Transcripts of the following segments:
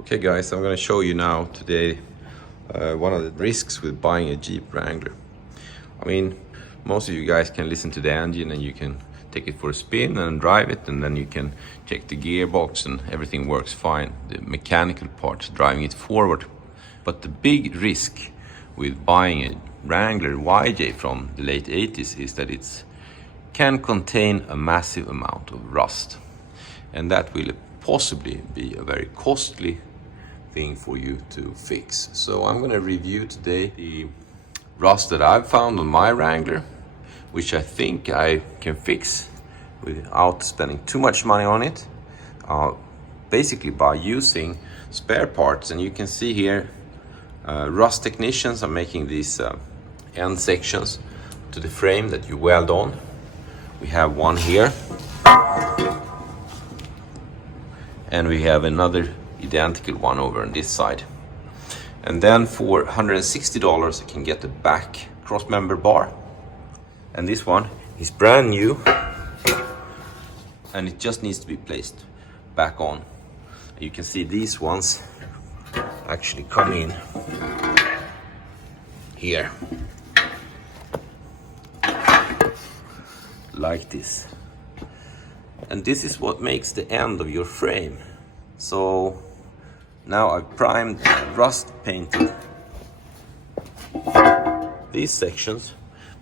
Okay guys, I'm going to show you now today one of the risks with buying a Jeep Wrangler. I mean, most of you guys can listen to the engine and you can take it for a spin and drive it, and then you can check the gearbox and everything works fine. The mechanical part, driving it forward. But the big risk with buying a Wrangler YJ from the late 80s is that it can contain a massive amount of rust. And that will possibly be a very costly thing for you to fix. So I'm going to review today the rust that I've found on my Wrangler, which I think I can fix without spending too much money on it, basically by using spare parts. And you can see here rust technicians are making these end sections to the frame that you weld on. We have one here and we have another identical one over on this side. And then for $160 I can get the back crossmember bar, and this one is brand new and it just needs to be placed back on. You can see these ones actually come in here like this, and this is what makes the end of your frame. So now I've primed, rust painted these sections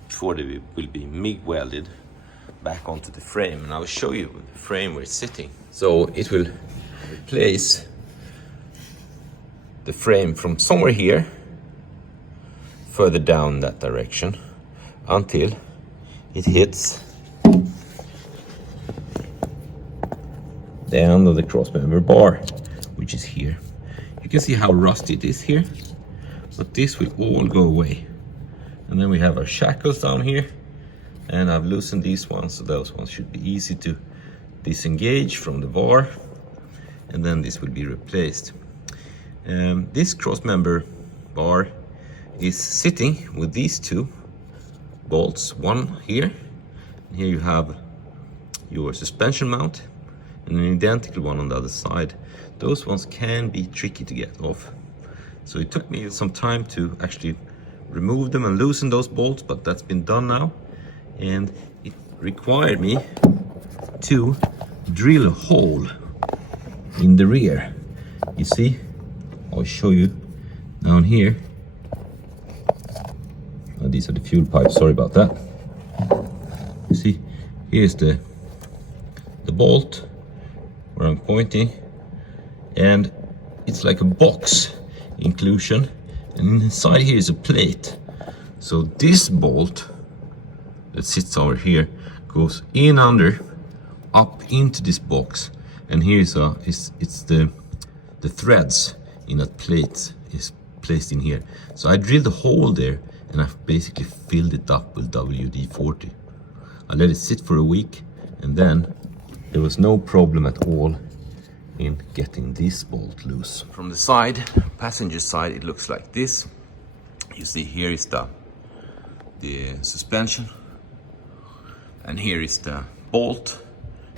before they will be MIG welded back onto the frame, and I'll show you the frame where it's sitting. So it will replace the frame from somewhere here further down that direction until it hits the end of the crossmember bar, which is here. You can see how rusty it is here, but this will all go away. And then we have our shackles down here, and I've loosened these ones, so those ones should be easy to disengage from the bar, and then this will be replaced. This crossmember bar is sitting with these two bolts, one here, and here you have your suspension mount, and an identical one on the other side. Those ones can be tricky to get off. So it took me some time to actually remove them and loosen those bolts, but that's been done now. And it required me to drill a hole in the rear. You see, I'll show you down here. These are the fuel pipes, sorry about that. You see, here's the bolt where I'm pointing, and it's like a box inclusion, and inside here is a plate. So this bolt that sits over here goes in under, up into this box, and here's it's the threads in that plate is placed in here. So I drilled a hole there and I've basically filled it up with WD-40. I let it sit for a week, and then there was no problem at all in getting this bolt loose. From the side, passenger side, it looks like this. You see here is the suspension, and here is the bolt,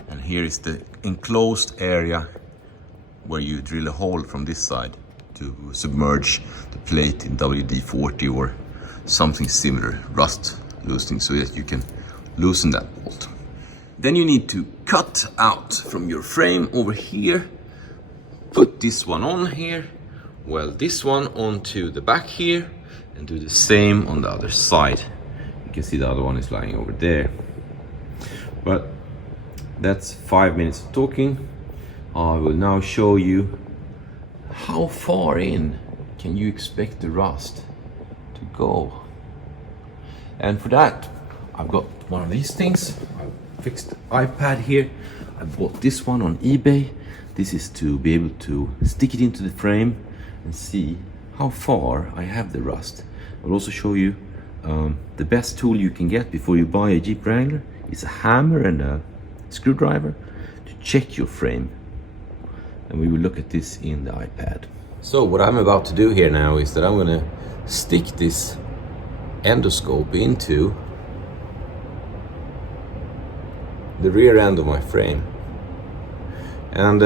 and here is the enclosed area where you drill a hole from this side to submerge the plate in WD-40 or something similar, rust loosening, so that you can loosen that bolt. Then you need to cut out from your frame over here, put this one on here, weld this one onto the back here, and do the same on the other side. You can see the other one is lying over there. But that's 5 minutes of talking. I will now show you how far in can you expect the rust to go. And for that, I've got one of these things. Fixed iPad here. I bought this one on eBay. This is to be able to stick it into the frame and see how far I have the rust. I'll also show you the best tool you can get before you buy a Jeep Wrangler. It's a hammer and a screwdriver to check your frame, and we will look at this in the iPad. So what I'm about to do here now is that I'm going to stick this endoscope into the rear end of my frame, and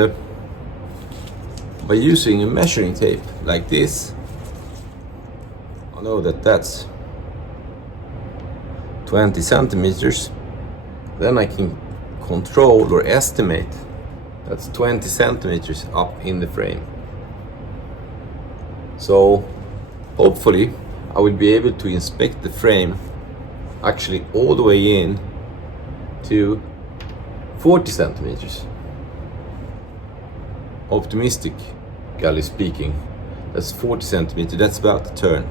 by using a measuring tape like this, I know that that's 20 centimeters. Then I can control or estimate that's 20 centimeters up in the frame. So hopefully I will be able to inspect the frame actually all the way in to 40 centimeters. Optimistically speaking, that's 40 centimeters, that's about the turn,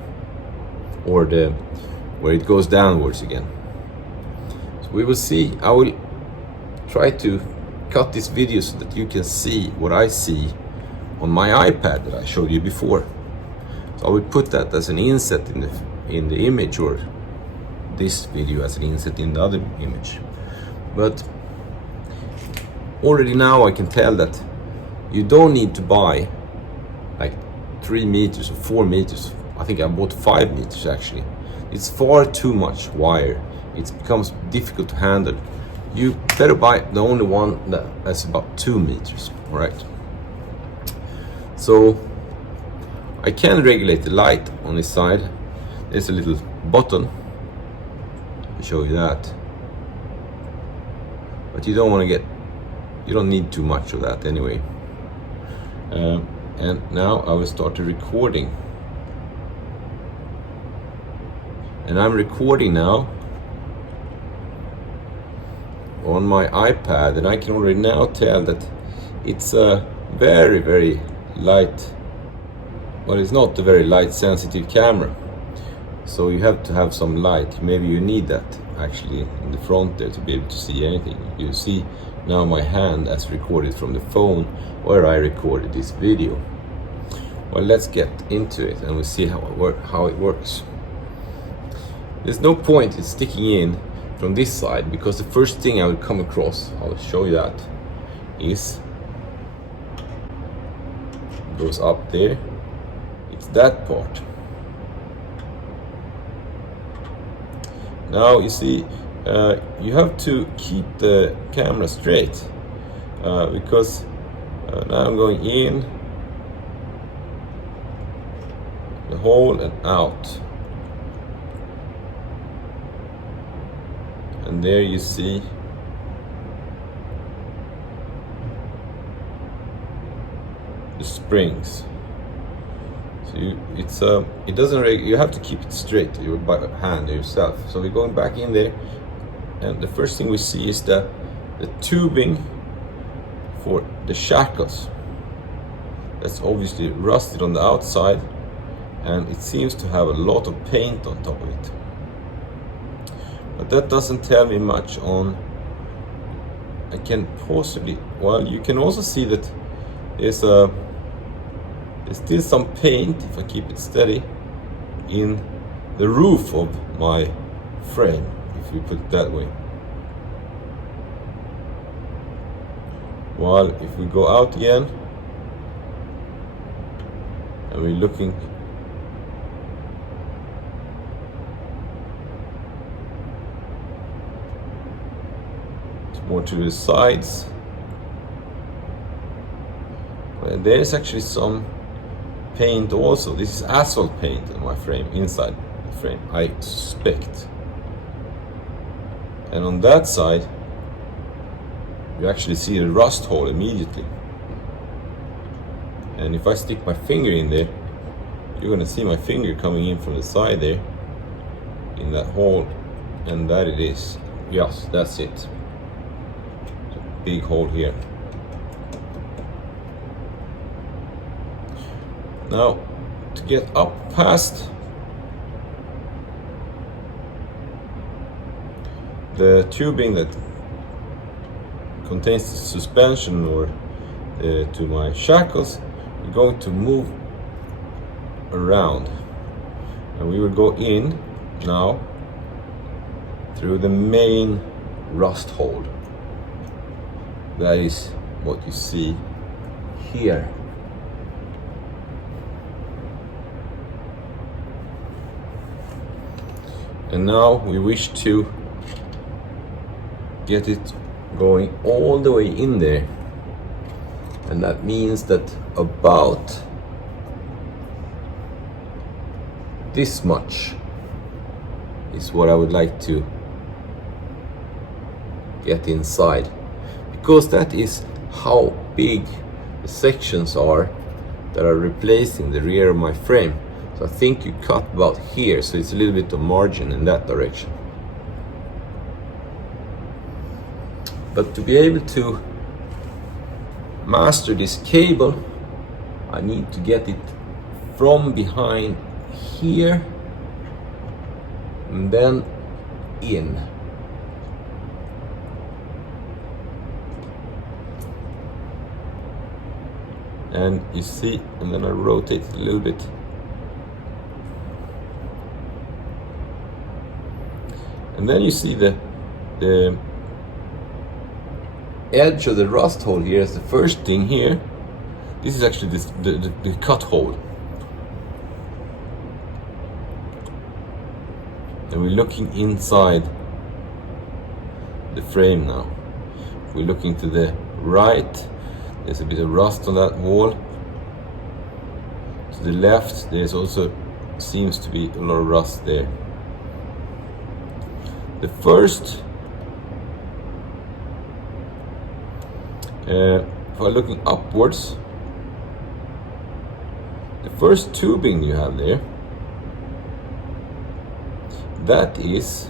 or where it goes downwards again. So we will see. I will try to cut this video so that you can see what I see on my iPad that I showed you before. So I will put that as an inset in the image, or this video as an inset in the other image. But already now I can tell that you don't need to buy like 3 meters or 4 meters. I think I bought 5 meters actually. It's far too much wire. It becomes difficult to handle. You better buy the only one that's about 2 meters, all right? So I can regulate the light on this side. There's a little button. I'll show you that. But you don't need too much of that anyway. And now I will start the recording. And I'm recording now on my iPad, and I can already now tell that it's a very, very light, well, it's not a very light sensitive camera. So you have to have some light. Maybe you need that actually in the front there to be able to see anything. You see now my hand as recorded from the phone where I recorded this video. Well, let's get into it and we'll see how it works. There's no point in sticking in from this side, because the first thing I will come across, I'll show you that, is goes up there. It's that part. Now you see, you have to keep the camera straight, because now I'm going in the hole and out, and there you see the springs. So it doesn't really, you have to keep it straight by hand yourself. So we're going back in there, and the first thing we see is the tubing for the shackles. That's obviously rusted on the outside, and it seems to have a lot of paint on top of it. But that doesn't tell me much on, I can possibly, well, you can also see that there's still some paint, if I keep it steady, in the roof of my frame, if we put it that way. While if we go out again and we're looking more to the sides, well, there's actually some paint also. This is asphalt paint in my frame, inside the frame, I suspect. And on that side you actually see a rust hole immediately. And if I stick my finger in there, you're gonna see my finger coming in from the side there in that hole, and that it is. Yes, that's it. Big hole here. Now, to get up past the tubing that contains the suspension or to my shackles, we're going to move around, and we will go in now through the main rust hole. That is what you see here. And now we wish to get it going all the way in there, and that means that about this much is what I would like to get inside, because that is how big the sections are that are replacing the rear of my frame. So I think you cut about here, so it's a little bit of margin in that direction. But to be able to master this cable, I need to get it from behind here and then in. And you see, and then I rotate it a little bit. And then you see the edge of the rust hole here is the first thing here. This is actually the cut hole. And we're looking inside the frame now. If we're looking to the right, there's a bit of rust on that wall. To the left, there's also seems to be a lot of rust there. The first, if I'm looking upwards, the first tubing you have there, that is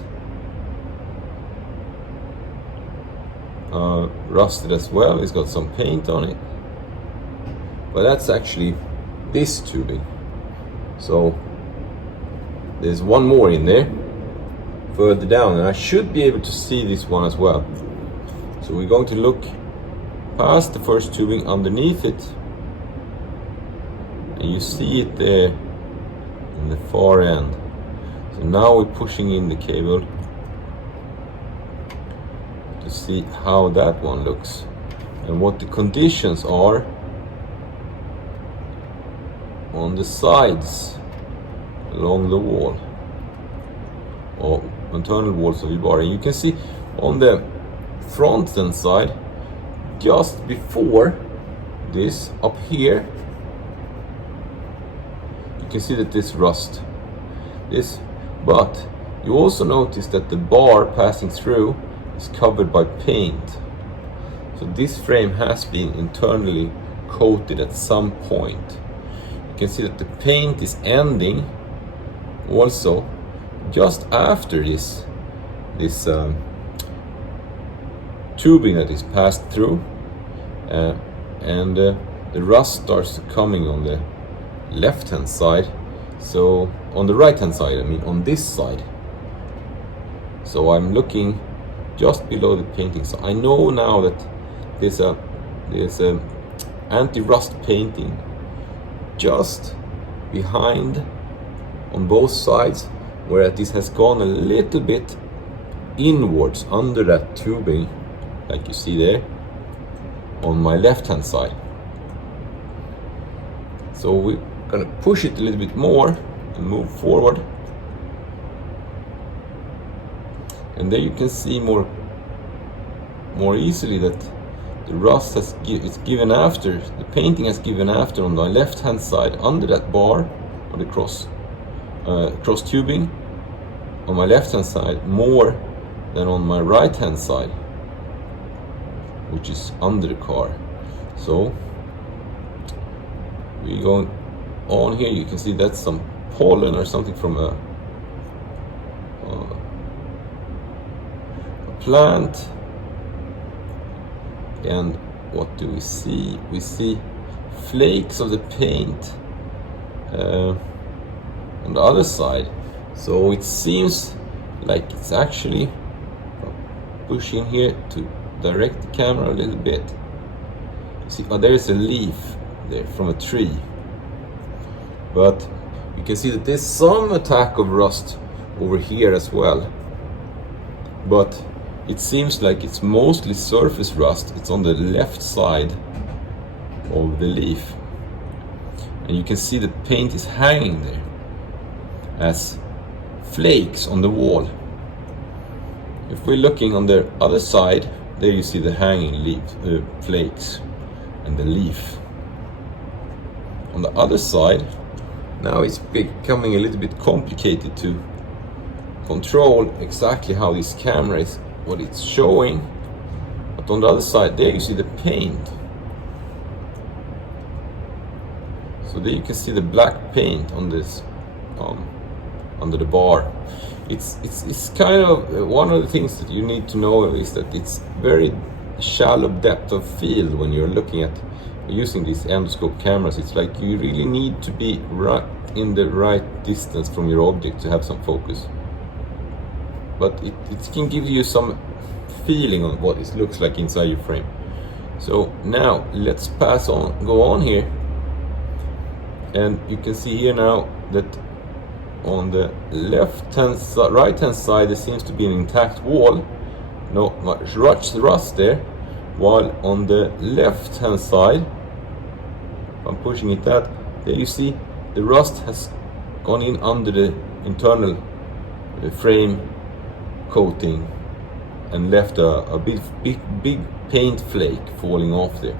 rusted as well. It's got some paint on it, but that's actually this tubing. So there's one more in there further down, and I should be able to see this one as well. So we're going to look past the first tubing underneath it, and you see it there in the far end. So now we're pushing in the cable to see how that one looks and what the conditions are on the sides along the wall or internal walls of your bar. And you can see on the front end side, just before this up here, you can see that this rust this, but you also notice that the bar passing through is covered by paint. So this frame has been internally coated at some point. You can see that the paint is ending also just after this tubing that is passed through, and the rust starts coming on the left hand side. So on the right hand side, I mean on this side. So I'm looking just below the painting. So I know now that there's a anti-rust painting just behind on both sides, where this has gone a little bit inwards under that tubing, like you see there on my left hand side. So we're gonna push it a little bit more and move forward, and there you can see more easily that the rust has it's given after, the painting has given after on the left hand side under that bar or the cross tubing on my left hand side more than on my right hand side, which is under the car. So we're going on here. You can see that's some pollen or something from a plant. And what do we see? We see flakes of the paint on the other side. So it seems like it's actually pushing here to direct the camera a little bit. See, oh, there is a leaf there from a tree, but you can see that there's some attack of rust over here as well, but it seems like it's mostly surface rust. It's on the left side of the leaf, and you can see the paint is hanging there as flakes on the wall. If we're looking on the other side, there you see the hanging leaf flakes and the leaf. on the other side, now it's becoming a little bit complicated to control exactly how this camera is, what it's showing. But on the other side there you see the paint. So there you can see the black paint on this under the bar. It's kind of one of the things that you need to know is that it's very shallow depth of field when you're looking at using these endoscope cameras. It's like you really need to be right in the right distance from your object to have some focus. But it can give you some feeling on what it looks like inside your frame. So now let's go on here, and you can see here now that on the right hand side there seems to be an intact wall, not much rust there, while on the left hand side, I'm pushing it there you see the rust has gone in under the internal frame coating and left a big paint flake falling off there.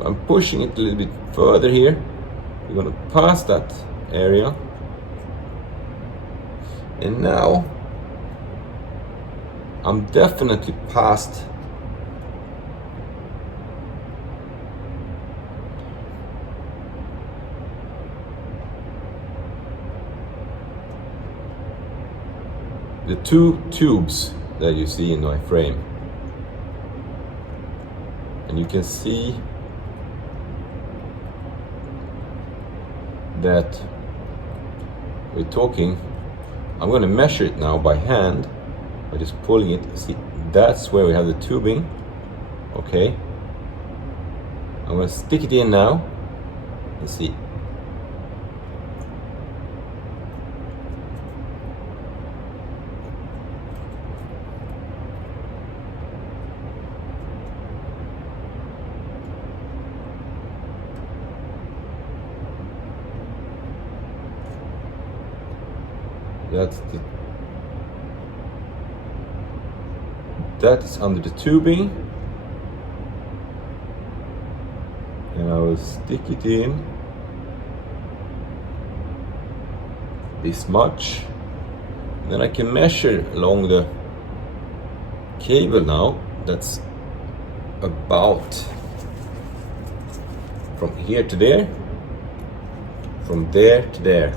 I'm pushing it a little bit further here. We're going to pass that area, and now I'm definitely past the two tubes that you see in my frame, and you can see that we're talking. I'm going to measure it now by hand by just pulling it. See, that's where we have the tubing. Okay, I'm going to stick it in now and see. That is under the tubing, and I will stick it in this much, and then I can measure along the cable now. That's about from here to there, from there to there.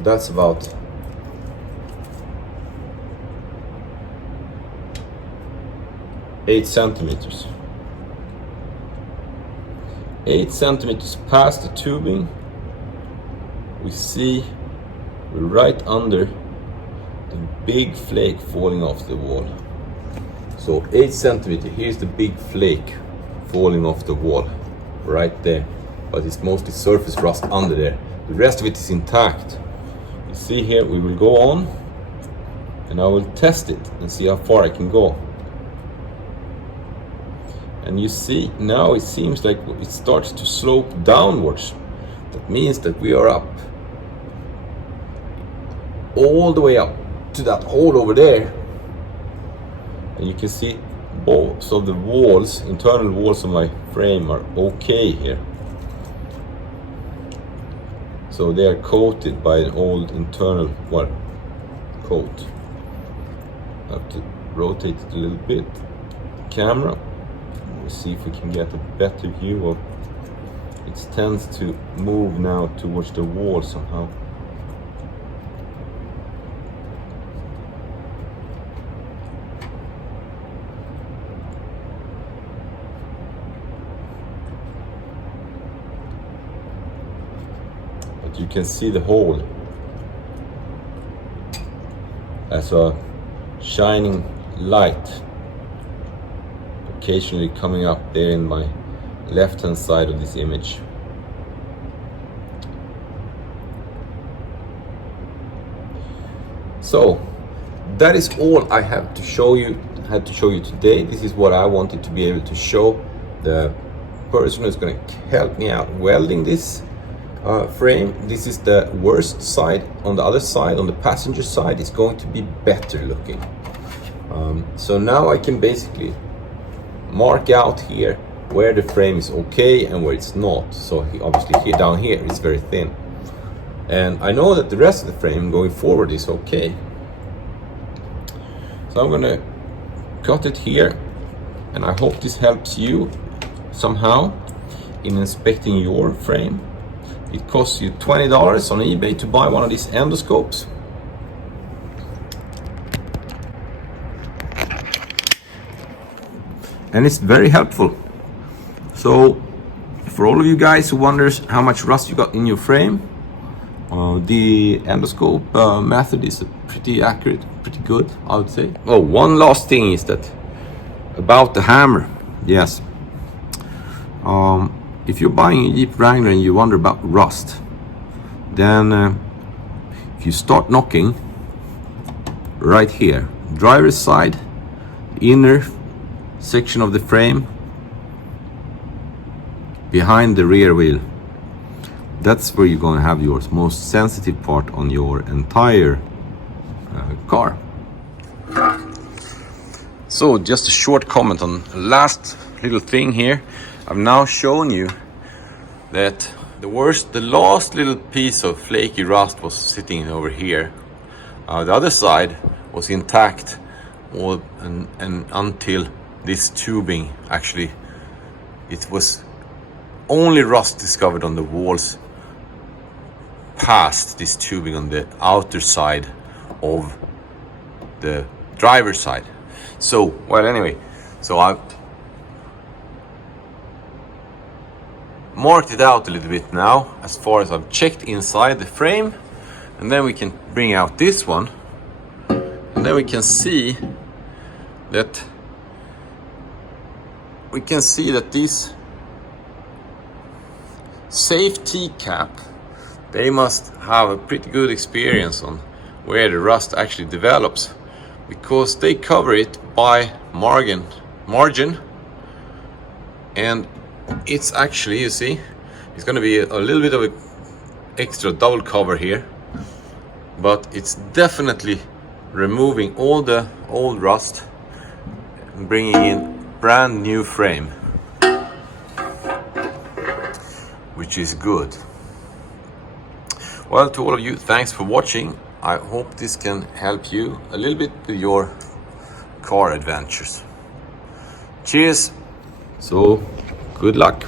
That's about 8 centimeters. 8 centimeters past the tubing, we see right under the big flake falling off the wall. So 8 centimeters, here's the big flake falling off the wall, right there. But it's mostly surface rust under there. The rest of it is intact. You see here, we will go on and I will test it and see how far I can go. And you see now it seems like it starts to slope downwards. That means that we are up all the way up to that hole over there, and you can see both of the walls, internal walls of my frame are okay here. So they are coated by an old internal coat. I have to rotate it a little bit. Camera. We'll see if we can get a better view of it. Tends to move now towards the wall somehow. But you can see the hole as a shining light occasionally coming up there in my left hand side of this image. So that is all I had to show you today. This is what I wanted to be able to show the person who's going to help me out welding this frame. This is the worst side. On the other side, on the passenger side, it's going to be better looking. So now I can basically mark out here where the frame is okay and where it's not. So obviously here, down here, it's very thin. And I know that the rest of the frame going forward is okay. So I'm gonna cut it here, and I hope this helps you somehow in inspecting your frame. It costs you $20 on eBay to buy one of these endoscopes. And it's very helpful. So for all of you guys who wonders how much rust you got in your frame, the endoscope method is pretty accurate, pretty good, I would say. Oh, one last thing is that about the hammer. Yes. If you're buying a JEEP Wrangler and you wonder about rust, then if you start knocking right here, driver's side, inner section of the frame, behind the rear wheel, that's where you're going to have your most sensitive part on your entire car. So just a short comment on the last little thing here. I've now shown you that the last little piece of flaky rust was sitting over here. The other side was intact, and until this tubing, actually, it was only rust discovered on the walls past this tubing on the outer side of the driver's side. So, well, anyway, so I've marked it out a little bit now, as far as I've checked inside the frame, and then we can bring out this one, and then we can see that this safety cap, they must have a pretty good experience on where the rust actually develops, because they cover it by margin, and it's actually, you see, it's going to be a little bit of an extra double cover here, but it's definitely removing all the old rust and bringing in brand new frame, which is good. Well, to all of you, thanks for watching. I hope this can help you a little bit with your car adventures. Cheers. So, good luck.